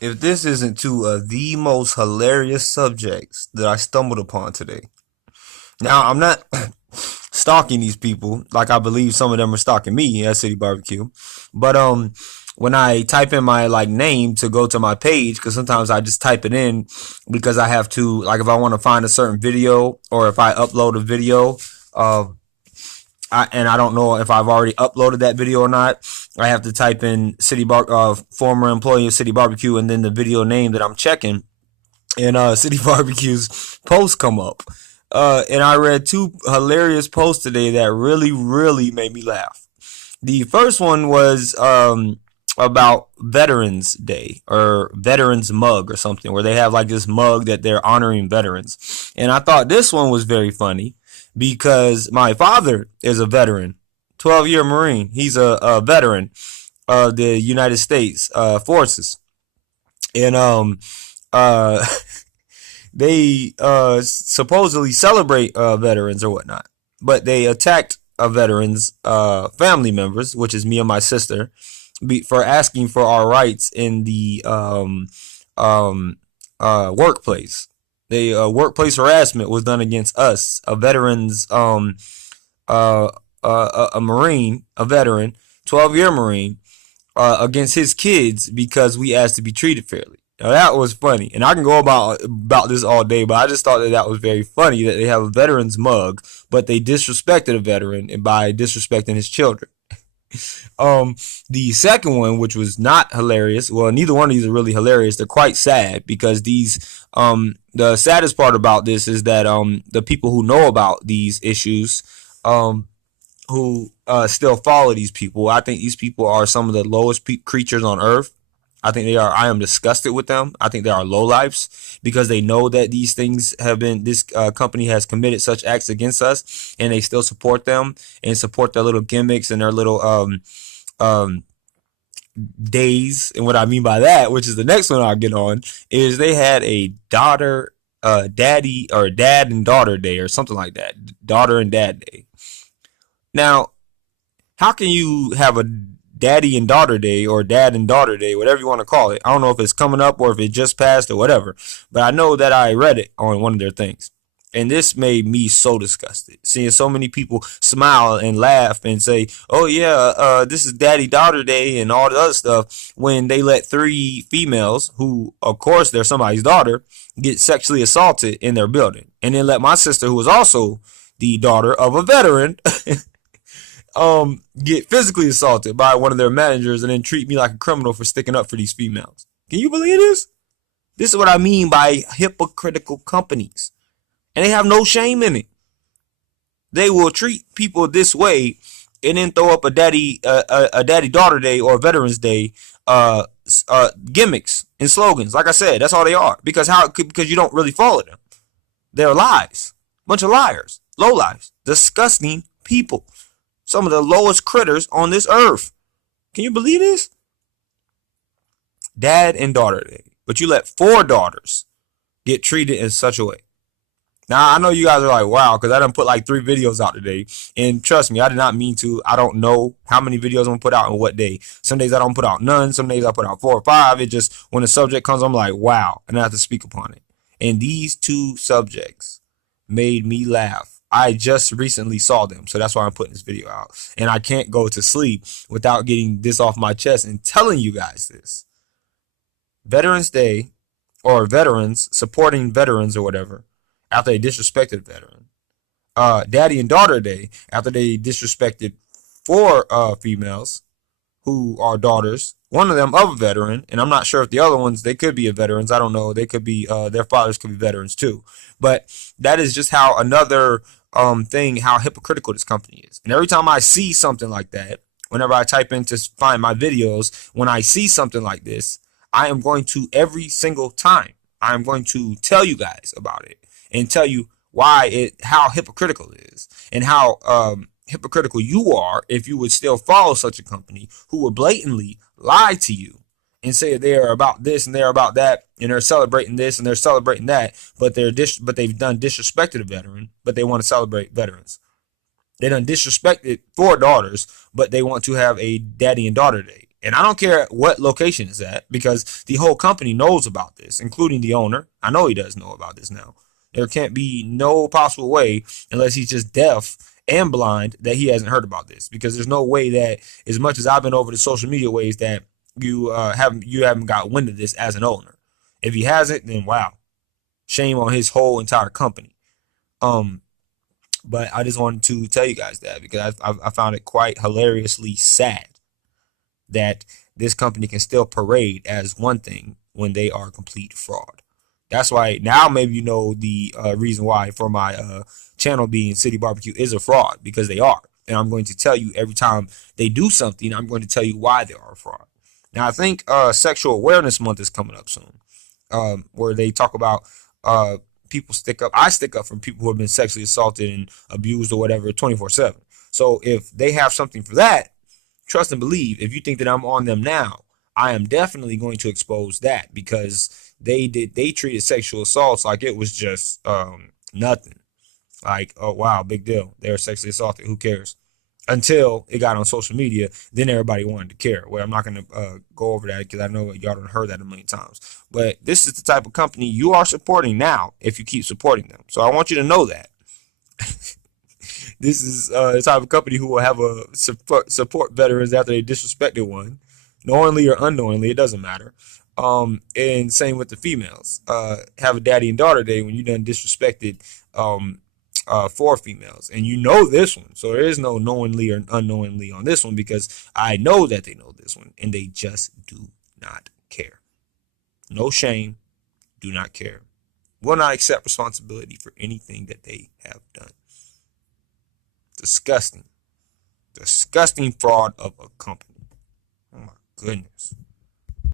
If this isn't two of the most hilarious subjects that I stumbled upon today. Now, I'm not stalking these people like I believe some of them are stalking me at City Barbecue. But when I type in my like name to go to my page, because sometimes I just type it in because I have to, like, if I want to find a certain video or if I upload a video, uh, and I don't know if I've already uploaded that video or not. I have to type in former employee of City Barbecue and then the video name that I'm checking, and City Barbecue's posts come up. And I read two hilarious posts today that really made me laugh. The first one was about Veterans Day or Veterans Mug or something, where they have like this mug that they're honoring veterans. And I thought this one was very funny because my father is a veteran, 12-year Marine. He's a veteran of the United States forces. And uh, they supposedly celebrate veterans or whatnot, but they attacked a veteran's family members, which is me and my sister, for asking for our rights in the workplace. The workplace harassment was done against us, a veteran's a Marine, a veteran, 12-year Marine, against his kids because we asked to be treated fairly. Now that was funny, and I can go about this all day, but I just thought that that was very funny that they have a veteran's mug, but they disrespected a veteran by disrespecting his children. The second one, which was not hilarious, well, neither one of these are really hilarious. They're quite sad because the saddest part about this is that the people who know about these issues, who still follow these people. I think these people are some of the lowest creatures on earth. I think they are. I am disgusted with them. I think they are lowlifes because they know that these things have been. This company has committed such acts against us, and they still support them and support their little gimmicks and their little um days. And what I mean by that, which is the next one I'll get on, is they had a daddy or dad and daughter day or something like that. Daughter and dad day. Now, how can you have a daddy and daughter day or dad and daughter day, whatever you want to call it? I don't know if it's coming up or if it just passed or whatever, but I know that I read it on one of their things. And this made me so disgusted. Seeing so many people smile and laugh and say, oh, yeah, this is daddy daughter day and all the other stuff, when they let three females, who, of course, they're somebody's daughter, get sexually assaulted in their building. And then let my sister, who was also the daughter of a veteran, get physically assaulted by one of their managers and then treat me like a criminal for sticking up for these females. Can you believe this? This is what I mean by hypocritical companies. And they have no shame in it. They will treat people this way and then throw up a daddy daughter day or Veterans Day gimmicks and slogans. Like I said, that's all they are. Because you don't really follow them. They're lies. Bunch of liars. Low lives. Disgusting people. Some of the lowest critters on this earth. Can you believe this? Dad and daughter day. But you let four daughters get treated in such a way. Now, I know you guys are like, wow, because I done put like 3 videos out today. And trust me, I did not mean to. I don't know how many videos I'm going to put out on what day. Some days I don't put out none. Some days I put out 4 or 5. It just, when the subject comes, I'm like, wow. And I have to speak upon it. And these two subjects made me laugh. I just recently saw them, so that's why I'm putting this video out. And I can't go to sleep without getting this off my chest and telling you guys this. Veterans Day, or veterans, supporting veterans or whatever, after they disrespected a veteran. Daddy and Daughter Day, after they disrespected 4 females who are daughters, one of them of a veteran, and I'm not sure if the other ones, they could be veterans. I don't know. They could be, their fathers could be veterans too. But that is just how another thing, how hypocritical this company is. And every time I see something like that, whenever I type in to find my videos, when I see something like this, I am going to, every single time, I am going to tell you guys about it and tell you how hypocritical it is, and how hypocritical you are if you would still follow such a company who would blatantly lie to you and say they are about this and they're about that and they're celebrating this and they're celebrating that, but they've done disrespected a veteran, but they want to celebrate veterans. They done disrespected 4 daughters, but they want to have a daddy and daughter day. And I don't care what location it's at because the whole company knows about this, including the owner. I know he does know about this now. There can't be no possible way, unless he's just deaf and blind, that he hasn't heard about this. Because there's no way that, as much as I've been over the social media ways, that you haven't got wind of this as an owner. If he hasn't, then wow, shame on his whole entire company. Um, but I just wanted to tell you guys that because I found it quite hilariously sad that this company can still parade as one thing when they are complete fraud. That's why now maybe you know the reason why for my channel being City Barbecue is a fraud, because they are. And I'm going to tell you every time they do something, I'm going to tell you why they are a fraud. Now, I think Sexual Awareness Month is coming up soon, where they talk about people stick up. I stick up for people who have been sexually assaulted and abused or whatever 24/7. So if they have something for that, trust and believe, if you think that I'm on them now, I am definitely going to expose that, because they treated sexual assaults like it was just nothing. Like, oh wow, big deal. They were sexually assaulted. Who cares? Until it got on social media, then everybody wanted to care. Well, I'm not going to go over that because I know y'all done heard that a million times. But this is the type of company you are supporting now if you keep supporting them. So I want you to know that. This is the type of company who will have a support veterans after they disrespected one, knowingly or unknowingly, it doesn't matter. And same with the females. Have a daddy and daughter day when you done disrespected four females, and you know this one, so there is no knowingly or unknowingly on this one, because I know that they know this one and they just do not care. No shame, do not care, will not accept responsibility for anything that they have done. Disgusting fraud of a company. Oh my goodness.